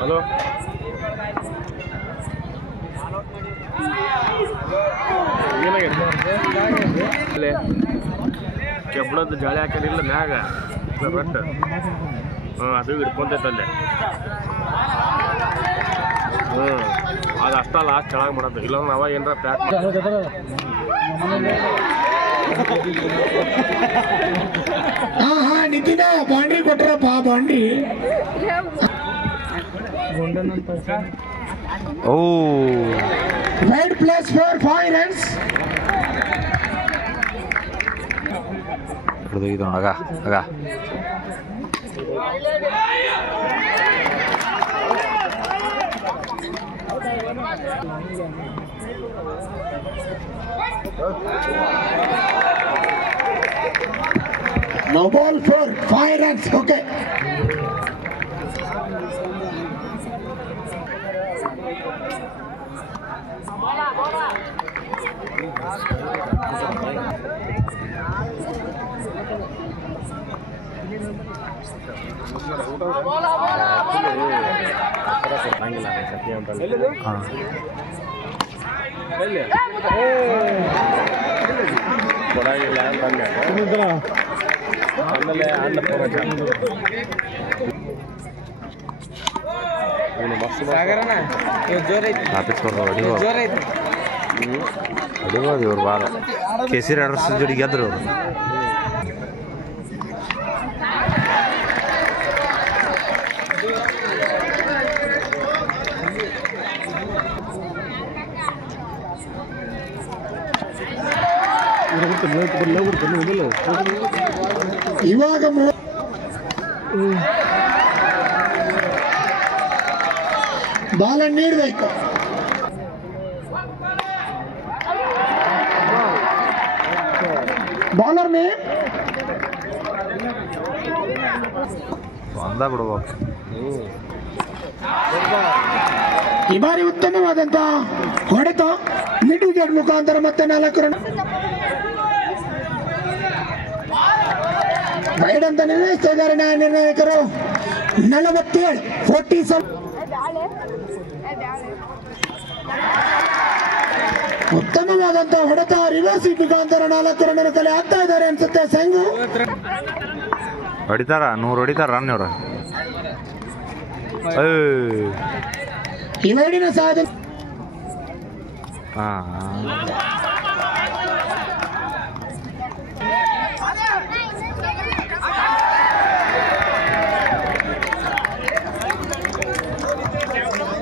Hello ಕೆಬ್ಬಳದ ಜಾಳಿ ಹಾಕಿರಿಲ್ಲ ಮ್ಯಾಗ but ಅದು ಹಿಡ್ಕೊಂತೈತಲ್ಲೇ ಅದು ಅಷ್ಟ ಲಾಸ್ಟ್ ಕೆಳಗೆ ಮಾಡೋದು ಇಲ್ಲ ನಾವ ಏನಾರ ಪ್ಯಾಕ್ ನಿತಿನ Bandri Kotrappa Bandri Red plus 4 5 runs. ಇದು ಆಗ ಆಗ No ball for 5 runs. Okay. ಕೊಡಾಗಿಲ್ಲ ಆಮೇಲೆ ಅನ್ನ ಹೊಡಿಬೋದು ಇವ್ರು ಭಾಳ ಕೇಸರಿ ಆಡರ್ಸ್ ಜೋಡಿ ಗೆದ್ರು ಅವರು ಇವಾಗ ಬಾಲನ್ನು ನೀಡಬೇಕು ಬಾಲರ್ ನೇಮ್ ಒಂದ ಬಿಡ್ಬೇಕು ಈ ಬಾರಿ ಉತ್ತಮವಾದಂತ ಹೊಡೆತ ಮಿಡ್ ವಿಕೆಟ್ ಮುಖಾಂತರ ಮತ್ತೆ 4 ರನ್ ರೈಡ್ ಅಂತ ನಿರ್ಣಯಿಸ್ತಾ ಇದ್ದಾರೆ ನಿರ್ಣಾಯಕರು 47 ಉತ್ತಮವಾದಂತಹ ಹೊಡೆತ ರಿವರ್ಸ್ ಮುಖಾಂತರ 4 ರನ್ ಕಲೆ ಆಗ್ತಾ ಇದ್ದಾರೆ ಅನ್ಸುತ್ತೆ ಸಂಘು ಹೊಡಿತಾರ 100 ಹೊಡಿತಾರ ರನ್ ಇವ್ರ ಈ ವೈಡಿನ ಸಾಧನೆ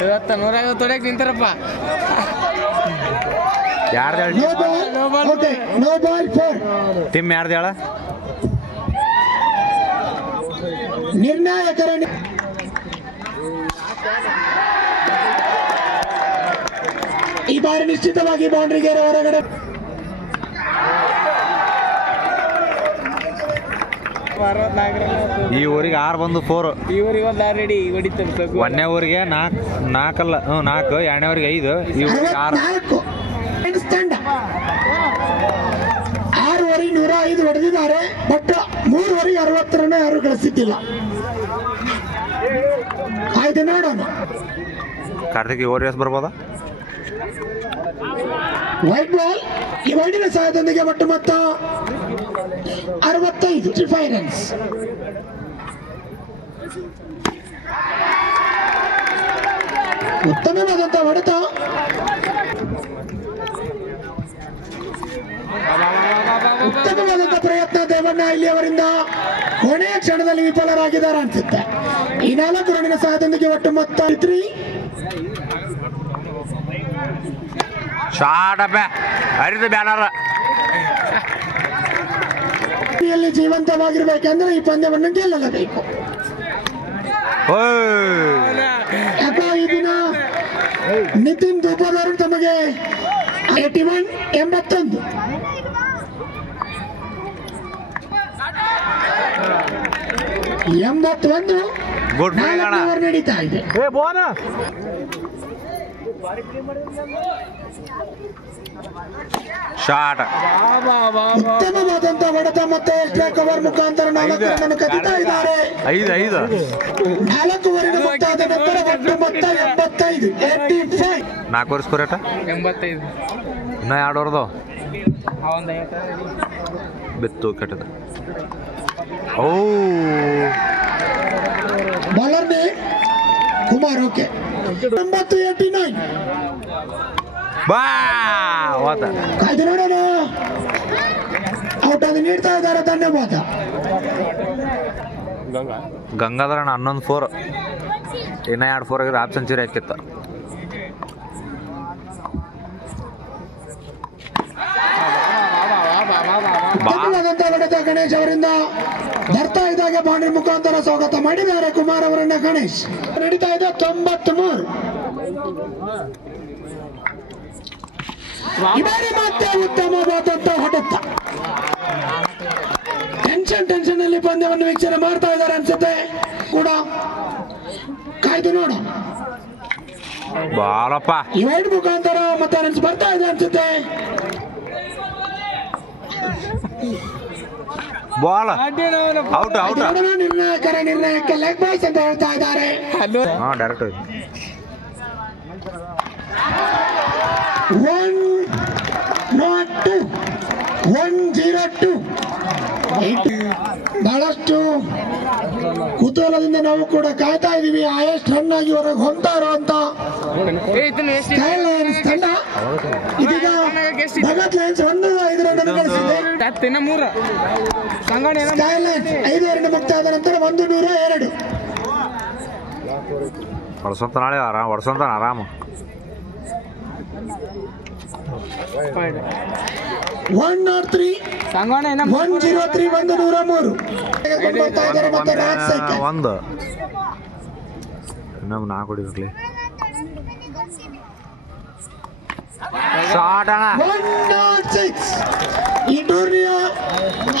ಇವತ್ತ 150 ಹೊಡೆಯಕ್ಕೆ ನಿಂತಾರಪ್ಪ ಟೀಮ್ ಯಾರ್ದು ಹೇಳ ನಿರ್ಣಾಯಕರ ಈ ಬಾರಿ ನಿಶ್ಚಿತವಾಗಿ ಬೌಂಡ್ರಿಗೆ ಹೊರಗಡೆ ಈ ಊರಿಗೆ 6 ಬಂದು 4 ಈ ಊರಿಗೆ ಒಂದು 6 ರೆಡಿ ಹೊಡಿತಾರೆ ಒಂದನೇ ಊರಿಗೆ 4 ಅಲ್ಲ 4 ಎರಡನೇ ಊರಿಗೆ 5 ಈ ಊರಿಗೆ 6 6 ಓವರಿಗೆ 105 ಹೊಡೆದಿದ್ದಾರೆ ಬಟ್ 3 ಓವರಿಗೆ 60 ರನ್ ಯಾರು ಗಳಿಸಿದ್ದಿಲ್ಲ ಆಯ್ತು ನೋಡೋಣ ಕಾರ್ತಿಕ್ ಓವರ್ ಎಸ್ ಬರ್ಬೋದಾ ವೈಟ್ ಬಾಲ್ ಈ ವೈಡಿನ ಸಹಾಯದೊಂದಿಗೆ ಒಟ್ಟು ಮೊತ್ತ 65 ರನ್ಸ್ ಉತ್ತಮವಾದಂತಹ ಹೊಡೆತ ಉತ್ತಮವಾದಂತಹ ಪ್ರಯತ್ನ ದೇವಣ್ಣ ಇಲ್ಲಿಯವರಿಂದ ಕೊನೆಯ ಕ್ಷಣದಲ್ಲಿ ವಿಫಲರಾಗಿದ್ದಾರೆ ಅನ್ಸುತ್ತೆ ಈ 4 ರನ್ನಿನ ಸಹಾಯದೊಂದಿಗೆ ಒಟ್ಟು ಮೊತ್ತ 3 ಶಾಟ್ ಅಪ್ಪ ಹರಿದ ಬ್ಯಾನರ್ ಜೀವಂತವಾಗಿರ್ಬೇಕಂದ್ರೆ ಈ ಪಂದ್ಯವನ್ನು ಗೆಲ್ಲಲೇಬೇಕು ಯಾಕೋ ಈ ದಿನ ನಿತಿನ್ ದುಬಾದವರು ತಮಗೆ 81 ಗುಡ್ ನಡೀತಾ ಇದೆ ಶಾಟ್ ಉತ್ತಮವಾದಂತ ಹೊಡೆತ ಮತ್ತೆ ಎಕ್ಸ್ಟ್ರಾ ಕವರ್ ಮುಖಾಂತರ 4 ರನ್ ಕದೀತಾ ಇದ್ದಾರೆ. 5 4 ಓವರಿನ ಮುಕ್ತಾದ ನಂತರ ಒಟ್ಟು ಮೊತ್ತ 85. 4 ಓವರ್ ಸ್ಕೋರ್ 85. ಇನ್ನ 2 ಓವರ್ದು ಅವಂದ ಬಿತ್ತು ಕೆಟ್ಟದ. ಓ ಬಾಲರ್ನೇ ಕುಮಾರ್. ಓಕೆ 89. ಬಾ ಹೋತ ಕಾಯ್ದು ನೋಡೋಣ. ಔಟ್ ಅದು ನೀಡ್ತಾ ಇದ್ದಾರೆ. ಧನ್ಯವಾದ. ಗಂಗಾಧರಣ್ಣ 11 4 ಇನ್ನ 2 4 ಆಗಿದ್ರೆ ಹಾಫ್ ಸೆಂಚುರಿ ಹಾಕಿತ್ತ. ಧನ್ಯವಾದಂತ ಹೊಡೆತ ಗಣೇಶ್ ಅವರಿಂದ ಬರ್ತಾ ಇದ್ದಾಗ ಬೌಂಡ್ರಿ ಮುಖಾಂತರ ಸ್ವಾಗತ ಮಾಡಿದ್ದಾರೆ ಕುಮಾರ್ ಅವರನ್ನ. ಗಣೇಶ್ ನಡೀತಾ ಇದೆ 93. ಈ ಬಾರಿ ಮತ್ತೆ ಉತ್ತಮವಾದಂತ ಹೊಡೆತ. ಟೆನ್ಷನ್ ಅಲ್ಲಿ ಪಂದ್ಯವನ್ನು ವೀಕ್ಷಣೆ ಮಾಡ್ತಾ ಇದ್ದಾರೆ ಅನ್ಸುತ್ತೆ ಕೂಡ. ಕಾಯ್ದು ನೋಡ. ಬಾಳಪ್ಪ ಈ ವೈಡ್ ಮುಖಾಂತರ ಮತ್ತೆ ರನ್ಸ್ ಬರ್ತಾ ಇದೆ ಅನ್ಸುತ್ತೆ. ಬಾಲ್ ಔಟ್ ನಿರ್ಣಯಕ್ಕೆ ಲೆಗ್ ಬಾಯ್ಸ್ ಅಂತ ಹೇಳ್ತಾ ಇದ್ದಾರೆ. ಹಾ ಡೈರೆಕ್ಟ್ 102. ಬಹಳಷ್ಟು ಕುತೂಹಲದಿಂದ ನಾವು ಕೂಡ ಕಾಯ್ತಾ ಇದೀವಿ. ಹೈಯೆಸ್ಟ್ ರನ್ ಆಗಿ ಹೊರಗೆ ಹೋಗ್ತಾರೋ ಅಂತ ಸ್ಕೈ ಲೈನ್ಸ್ ತಂಡ. ಇದೀಗ ಭಗತ್ ಲೈನ್ಸ್ 105 ರನ್ ಗಳಿಸಿದೆ. ಸ್ಕೈ ಲೈನ್ಸ್ 5 ರನ್ ಮುಕ್ತಾದ ನಂತರ 102. ಹೊಡ್ಸಂತ ನಾಳೆ ಹೊಡ್ಸಂತಾನ ಆರಾಮ. 103. 103. 103. ಬರ್ತಾ ಇದ್ದಾರೆ ಮತ್ತೆ ರಾಜ್ ಸೈಕಲ್. ಒಂದು ಇನ್ನೊಂದು 4 ಹೊಡಿಬೇಕಲಿ. ಶಾಟ್ ಅಣ್ಣ 106. ಈ ಟೂರ್ನಿಯ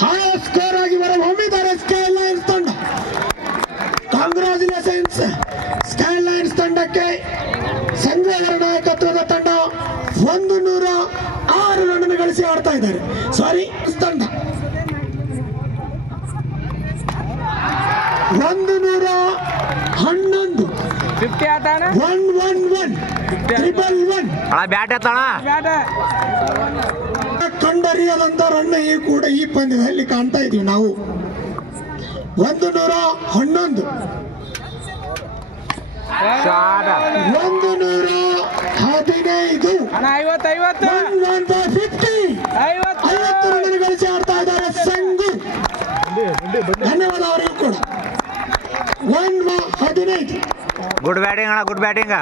ಹೈಯೆಸ್ಟ್ ಸ್ಕೋರ್ ಆಗಿ ಹೊಮ್ಮಿದ್ದಾರೆ ಸ್ಕೈ ಲೈನ್ಸ್ ತಂಡ. ಕಾಂಗ್ರಾಚುಲೇಷನ್ಸ್ ಸ್ಕೈ ಲೈನ್ಸ್ ತಂಡಕ್ಕೆ. ಸಂಜಯ್ ನಾಯಕತ್ವದ ತಂಡ 106 ರನ್ ಗಳಿಸಿ ಆಡ್ತಾ ಇದ್ದಾರೆ. ಸಾರಿ ತಂಡ 111. 111. 111. ಬ್ಯಾಟ್ ಎತ್ತಣ ಕಂಡರಿಯದಂತ ರನ್ ಈ ಪಂದ್ಯದಲ್ಲಿ ಕಾಣ್ತಾ ಇದೀವಿ ನಾವು. 111. 115. 50 ರನ್ ಗಳಿಸಿ ಆಡ್ತಾ ಇದ್ದಾರೆ ಸಂಗು. ಧನ್ಯವಾದ ಅವರಿಗೂ ಕೂಡ. 115. ಗುಡ್ ಬ್ಯಾಟಿಂಗ್ ಅಣ್ಣ ಗುಡ್ ಬ್ಯಾಟಿಂಗ್.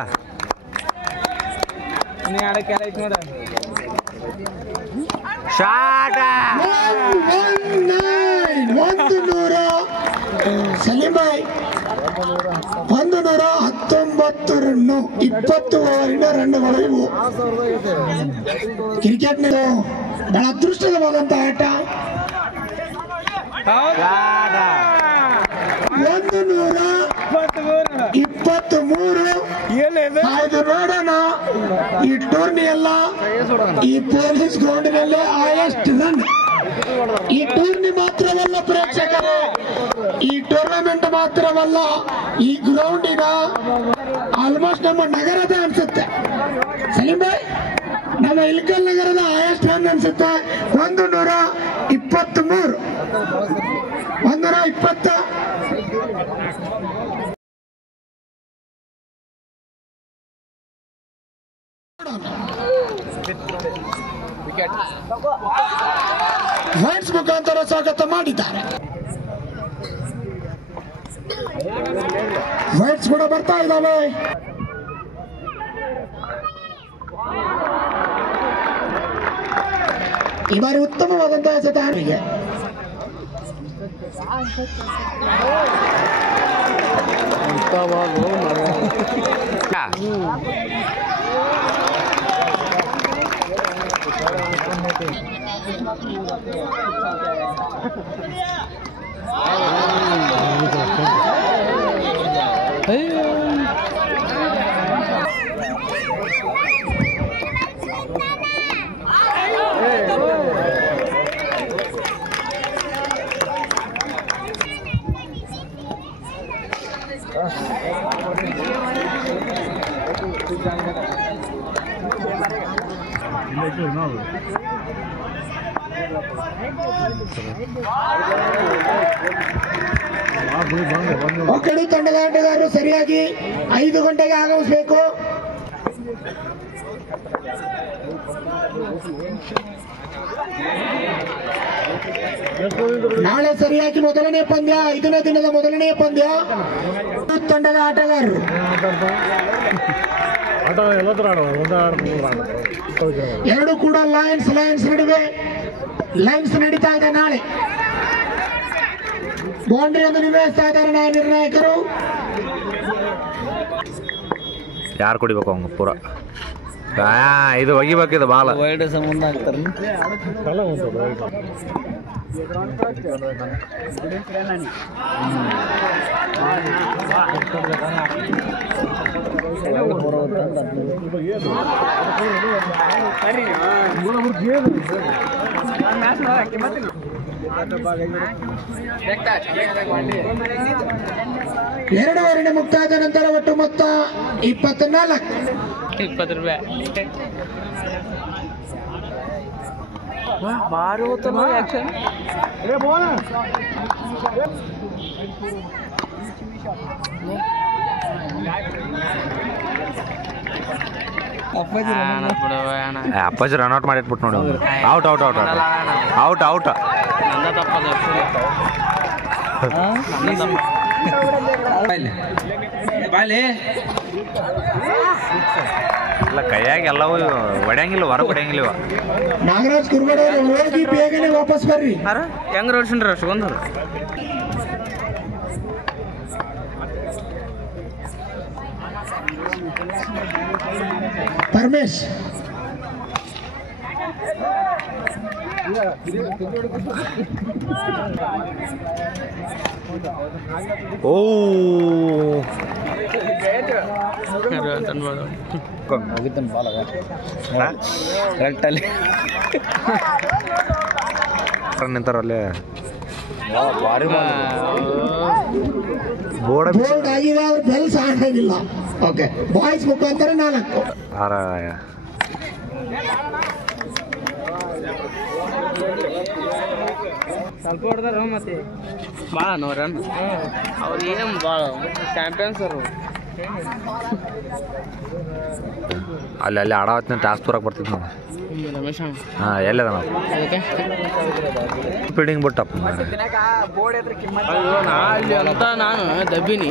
ಶಾಟ್ 119. ಸಲೀಂ ಭಾಯ್ 119 ರನ್ನು. 20 ಓವರಿನ ರನ್ಗಳು ಇವು. ಕ್ರಿಕೆಟ್ ಬಹಳ ಅದೃಷ್ಟವಾದಂತ ಆಟ. 123. ಆಯ್ತು ನೋಡೋಣ. ಈ ಟೂರ್ನಿ ಎಲ್ಲ ಈ ಪೊಲೀಸ್ ಗ್ರೌಂಡಿನಲ್ಲಿ ಹೈಯೆಸ್ಟ್ ರನ್. ಈ ಟೂರ್ನಿ ಮಾತ್ರವಲ್ಲ ಪ್ರೇಕ್ಷಕರೇ, ಈ ಟೂರ್ನಮೆಂಟ್ ಮಾತ್ರವಲ್ಲ, ಈ ಗ್ರೌಂಡಿನ ಆಲ್ಮೋಸ್ಟ್ ನಮ್ಮ ನಗರದ ಅನ್ಸುತ್ತೆ. ಸಲೀಂ ಭಾಯ್ ನಮ್ಮ ಇಲ್ಕಲ್ ನಗರದ ಹೈಯೆಸ್ಟ್ ರನ್ ಅನ್ಸುತ್ತೆ. 123. 120. ವೈಟ್ಸ್ ಮುಖಾಂತರ ಸ್ವಾಗತ ಮಾಡಿದ್ದಾರೆ. ವೈಟ್ಸ್ ಕೂಡ ಬರ್ತಾ ಇದ್ದಾವೆ. ಈ ಬಾರಿ ಉತ್ತಮವಾದಂತಹ ಎಸೆತಕ್ಕೆ ಒಕ್ಕಡಿ ತಂಡದ ಆಟಗಾರರು ಸರಿಯಾಗಿ 5 ಗಂಟೆಗೆ ಆಗಮಿಸಬೇಕು. ನಾಳೆ ಸರಿಯಾಗಿ ಮೊದಲನೇ ಪಂದ್ಯ, 5ನೇ ದಿನದ ಮೊದಲನೇ ಪಂದ್ಯ. ತಂಡದ ಆಟಗಾರರು ಎರಡು ಕೂಡ ಲಯನ್ಸ್ ನಡುವೆ ಲೈನ್ಸ್ ನಡೀತಾ ಇದೆ. ನಾಳೆ ಬೌಂಡ್ರಿಯನ್ನು ನಿರ್ವಹಿಸ್ತಾ ಇದ್ದಾರೆ ನಿರ್ಣಾಯಕರು. ಯಾರು ಕುಡಿಬೇಕು ಅವಂಗ ಪೂರ ಇದು ಒಗಿಬೇಕಿದು ಬಾಲ ವೈಡ್ ಸಂಬಂಧ ಆಗ್ತಾರೆ. ಎರಡು ಓವರಿನ ಮುಕ್ತಾಯದ ನಂತರ ಒಟ್ಟು ಮೊತ್ತ 24. 20 ರೂಪಾಯಿ ಬಾರಿ ಹೋಗ್ತಾನ ಆಕ್ಷನ್. ಅಪ್ಪಾಜಿ ರನ್ಔಟ್ ಮಾಡಿಟ್ಬಿಟ್ಟು ನೋಡಿ. Out out out out out ನಂದ ತಪ್ಪದ ಇಲ್ಲ ಕೈಯಾಗಿ ಎಲ್ಲವೂ ಹೊಡ್ಯಂಗಿಲ್ಲ, ಹೊರಗೆ ಹೊಡ್ಯಂಗಿಲ್ಲ. ನಾಗರಾಜ್ ಕುರ್ಬಡ ಹೋಗಿ ಬೇಗನೆ ವಾಪಸ್ ಬರ್ರಿ. ಹೆಂಗ್ ರೋಡ್ಸನ್ರಿ ಅಷ್ಟು ಬಂದರು. ಪರಮೇಶ್ ಓ ನಿಂತಾರಲ್ಲೇ ಬೋರ್ಡ್ ಬೋಲ್ಡ್ ಆಗಿದೆ, ಅವ್ರು ಬೆಲ್ಸ್ ಆಗೋದಿಲ್ಲ. ಓಕೆ, ಬಾಯ್ಸ್ ಮುಖಾಂತರ 4. ಸ್ವಲ್ಪ ಹೊಡೆದಾರ ಮತ್ತೆ ಭಾಳ ನೋಡ್ರನ್ ಅವ್ರು ಏನು ಭಾಳ ಚಾಂಪಿಯನ್ಸ್ ಅವರು. ಅಲ್ಲಿ ಆಡವತ್ತಿನ ಟ್ರಾನ್ಸ್ಫರ್ ಆಗಿ ಬರ್ತಿದ್ ನಾವು. ರಮೇಶ್ ಹಾಂ ಎಲ್ಲದ ನಾವು ಅದಕ್ಕೆ ಫೀಲ್ಡಿಂಗ್ ಬಿಟ್ಟಪ್ಪ ಅಲ್ಲಿ ಅಂತ ನಾನು ದಬ್ಬಿನಿ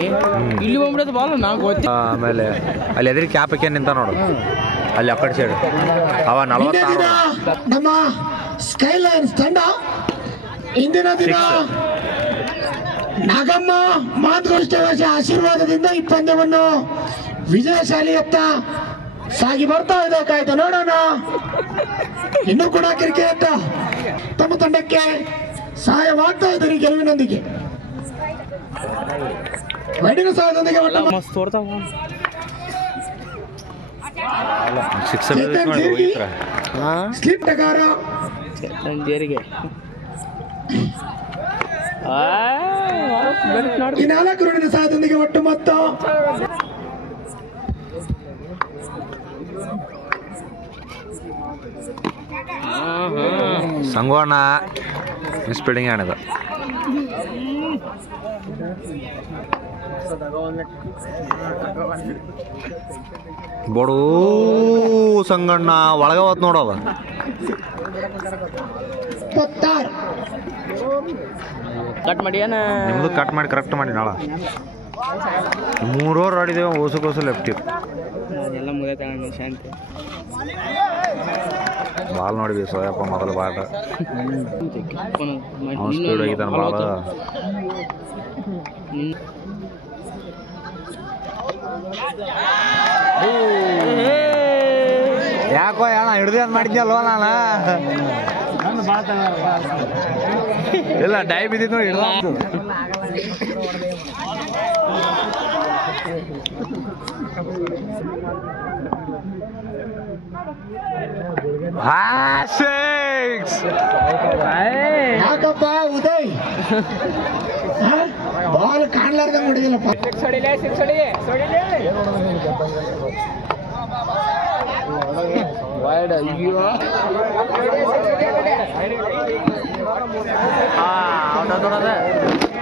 ಇಲ್ಲಿ ಬಂದ್ಬಿಡೋದು ಬಾಲ್ ನಾವು ಗೊತ್ತಿ. ಆಮೇಲೆ ಅಲ್ಲಿ ಎದುರು ಕ್ಯಾಪ್ ಹಾಕಿ ನಿಂತ ನೋಡು ಅಲ್ಲಿ ಆ ಕಡೆ ಸೈಡ್ ಅವ 46. ನಮ್ಮ ಸ್ಕೈಲೈನ್ಸ್ ತಂಡ ಇಂದಿನ ದಿನ ನಾಗಮ್ಮ ಮಾತೃಷ್ಠವಾಸ ಆಶೀರ್ವಾದದಿಂದ ಈ ಪಂದ್ಯವನ್ನು ವಿಜಯಶಾಲಿಯತ್ತ ಸಾಗಿ ಬರ್ತಾ ಇದೆ. ಕಾಯ್ತಾ ನೋಡೋಣ. ಇನ್ನೂ ಕೂಡ ಕ್ರಿಕೆಟ್ ತಮ್ಮ ತಂಡಕ್ಕೆ ಸಹಾಯವಾಗ್ತಾ ಇದ್ದಾರೆ ಗೆಲುವಿನೊಂದಿಗೆ, ವೈಡಿನ ಸಹಾಯದೊಂದಿಗೆ. ಮಸ್ತ್ ತೋರ್ತಾವ ಸ್ಲಿಪ್ ಟಗಾರ ಜೇರಿಗೆ ಈ 4 ರೂಢಿನ ಸಹಾಯದೊಂದಿಗೆ ಒಟ್ಟು ಮೊತ್ತ ಸಂಗೋಣ ಸ್ಪೀಡಿಂಗ್ ಆಣಿದ ಬಡೂ ಸಂಗಣ್ಣ ಒಳಗ ಹೋತ್ ನೋಡೋದ 26. ಕಟ್ ಮಾಡಿ ಏನ ನಿಮ್ದು ಕಟ್ ಮಾಡಿ ಕರೆಕ್ಟ್ ಮಾಡಿ ನಾಳ 3 ಓವರ್ ಆಡಿದೇವೆ. ಓಸು ಲೆಫ್ಟ್ ಎಲ್ಲ ಮುಗಿದ ತಗೊಂಡು ಶಾಂತಿ ಬಾಲ್ ನೋಡಿದ್ವಿ ಸೋಯಪ್ಪ ಮೊದಲು ಬಾಟ ಅವ್ನು ಸ್ಪೀಡ್ ಹೋಗಿದ್ದಾನೆ ಬಾಳ. ಯಾಕೋ ಅಣ್ಣ ಹಿಡ್ದು ಅಂತ ಮಾಡಿದ್ನಲ್ವ ನಾನು. ಇಲ್ಲ ಡೈ ಬಿದ್ದಿದ್ದು ಹಿಡ್ದು ಯಾಕಪ್ಪ ಉದಯ್ ಬಾಲ್ ಕಾಣ್ಲಾರ್ದಂಗ್ ಹೊಡಿದಿಲ್ಲಪ್ಪ. ಸೈಡ್ ಅಯ್ಯೋ ಔಟ್